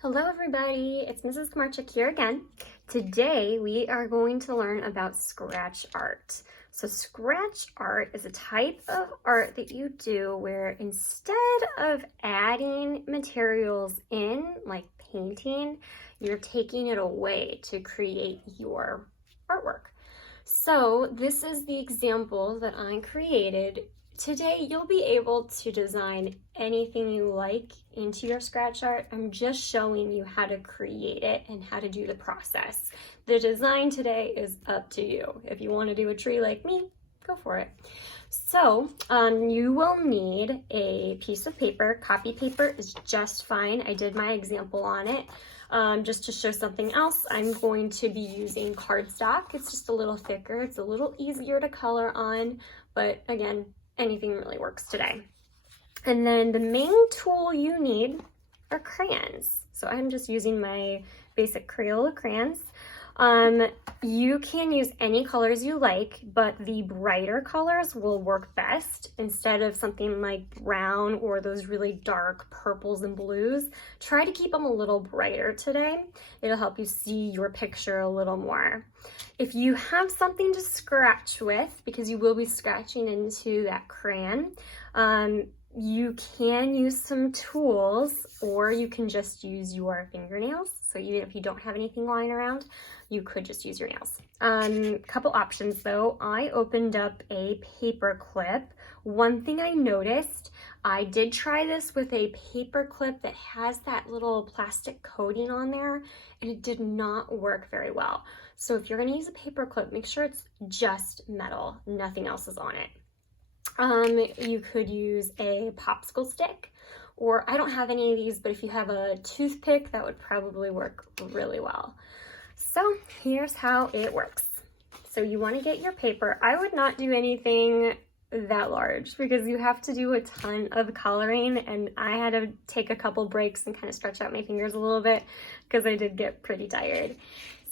Hello everybody, it's Mrs. Kamarchik here again. Today we are going to learn about scratch art. So scratch art is a type of art that you do where instead of adding materials in, like painting, you're taking it away to create your artwork. So this is the example that I created. Today, you'll be able to design anything you like into your scratch art. I'm just showing you how to create it and how to do the process. The design today is up to you. If you want to do a tree like me, go for it. So you will need a piece of paper. Copy paper is just fine. I did my example on it. Just to show something else, I'm going to be using cardstock. It's just a little thicker. It's a little easier to color on, but again, anything really works today. And then the main tool you need are crayons. So I'm just using my basic Crayola crayons. You can use any colors you like, but the brighter colors will work best. Instead of something like brown or those really dark purples and blues, try to keep them a little brighter today. It'll help you see your picture a little more. If you have something to scratch with, because you will be scratching into that crayon, you can use some tools, or you can just use your fingernails. So even if you don't have anything lying around, you could just use your nails. Couple options though. I opened up a paper clip. One thing I noticed, I did try this with a paper clip that has that little plastic coating on there, and it did not work very well. So if you're gonna use a paper clip, make sure it's just metal, nothing else is on it. You could use a popsicle stick, or I don't have any of these, but if you have a toothpick, that would probably work really well. So here's how it works. So you want to get your paper. I would not do anything that large because you have to do a ton of coloring, and I had to take a couple breaks and kind of stretch out my fingers a little bit because I did get pretty tired.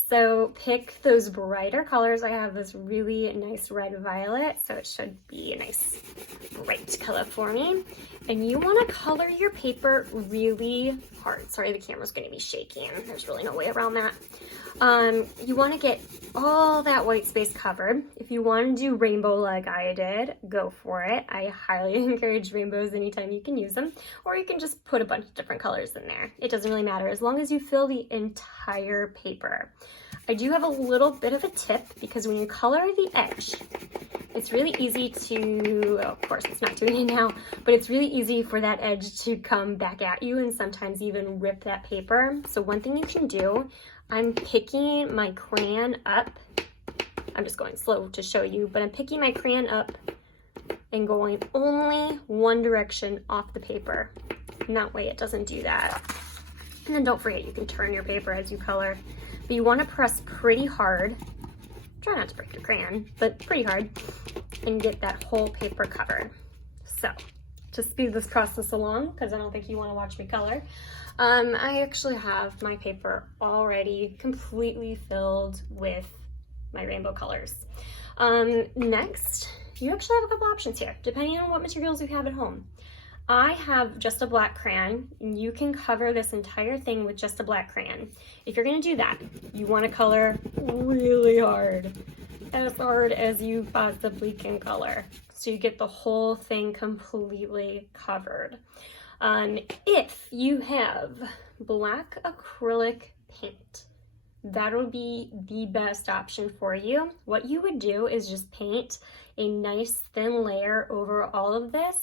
So pick those brighter colors. I have this really nice red violet, so it should be a nice bright color for me. And you want to color your paper really hard. Sorry, the camera's going to be shaking. There's really no way around that. You want to get all that white space covered. If you want to do rainbow like I did, go for it. I highly encourage rainbows anytime you can use them, or you can just put a bunch of different colors in there. It doesn't really matter as long as you fill the entire paper. I do have a little bit of a tip, because when you color the edge, it's really easy to, well, of course it's not doing it now, but it's really easy for that edge to come back at you and sometimes even rip that paper. So one thing you can do, I'm picking my crayon up. I'm just going slow to show you, but I'm picking my crayon up and going only one direction off the paper. And that way it doesn't do that. And then don't forget, you can turn your paper as you color. But you want to press pretty hard. Try not to break your crayon, but pretty hard, and get that whole paper covered. So to speed this process along, because I don't think you want to watch me color, I actually have my paper already completely filled with my rainbow colors. Next, you actually have a couple options here, depending on what materials you have at home. I have just a black crayon, and you can cover this entire thing with just a black crayon. If you're gonna do that, you wanna color really hard as you possibly can color, so you get the whole thing completely covered. If you have black acrylic paint, that'll be the best option for you. What you would do is just paint a nice thin layer over all of this.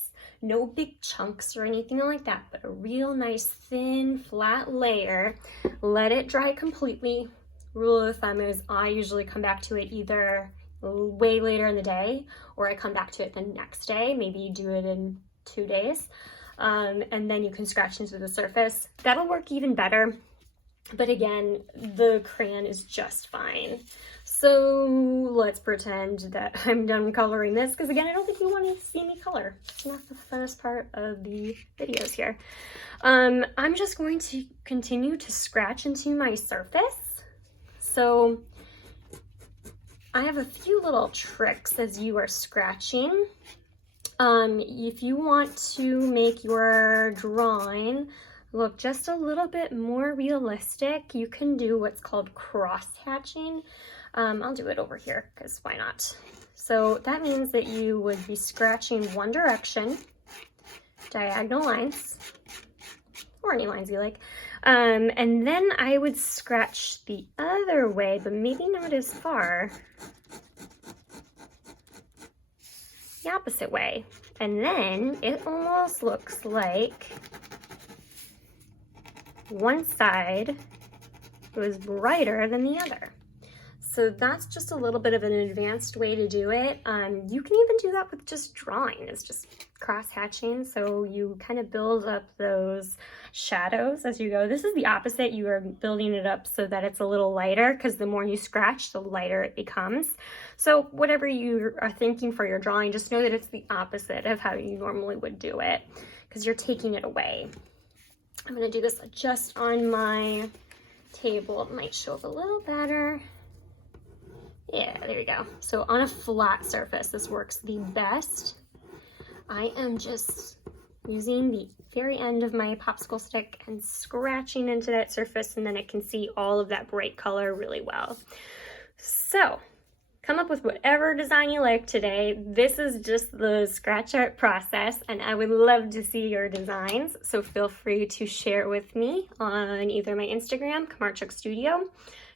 No big chunks or anything like that, but a real nice thin flat layer. Let it dry completely. Rule of thumb is I usually come back to it either way later in the day, or I come back to it the next day. Maybe you do it in 2 days, and then you can scratch into the surface. That'll work even better. But again, the crayon is just fine. So let's pretend that I'm done coloring this, because again, I don't think you want to see me color. It's not the funnest part of the videos here. I'm just going to continue to scratch into my surface. So I have a few little tricks as you are scratching. If you want to make your drawing look just a little bit more realistic, you can do what's called cross-hatching. I'll do it over here because why not? So that means that you would be scratching one direction, diagonal lines, or any lines you like. And then I would scratch the other way, but maybe not as far. The opposite way. And then it almost looks like one side was brighter than the other. So that's just a little bit of an advanced way to do it. You can even do that with just drawing. It's just cross-hatching, so you kind of build up those shadows as you go. This is the opposite. You are building it up so that it's a little lighter, because the more you scratch, the lighter it becomes. So whatever you are thinking for your drawing, just know that it's the opposite of how you normally would do it, because you're taking it away. I'm going to do this just on my table. It might show up a little better. Yeah, there you go. So on a flat surface, this works the best. I am just using the very end of my popsicle stick and scratching into that surface, and then I can see all of that bright color really well. So come up with whatever design you like today. This is just the scratch art process, and I would love to see your designs. So feel free to share with me on either my Instagram, Kamarchuk Studio,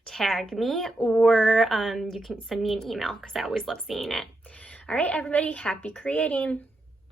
tag me, or you can send me an email because I always love seeing it. All right, everybody, happy creating.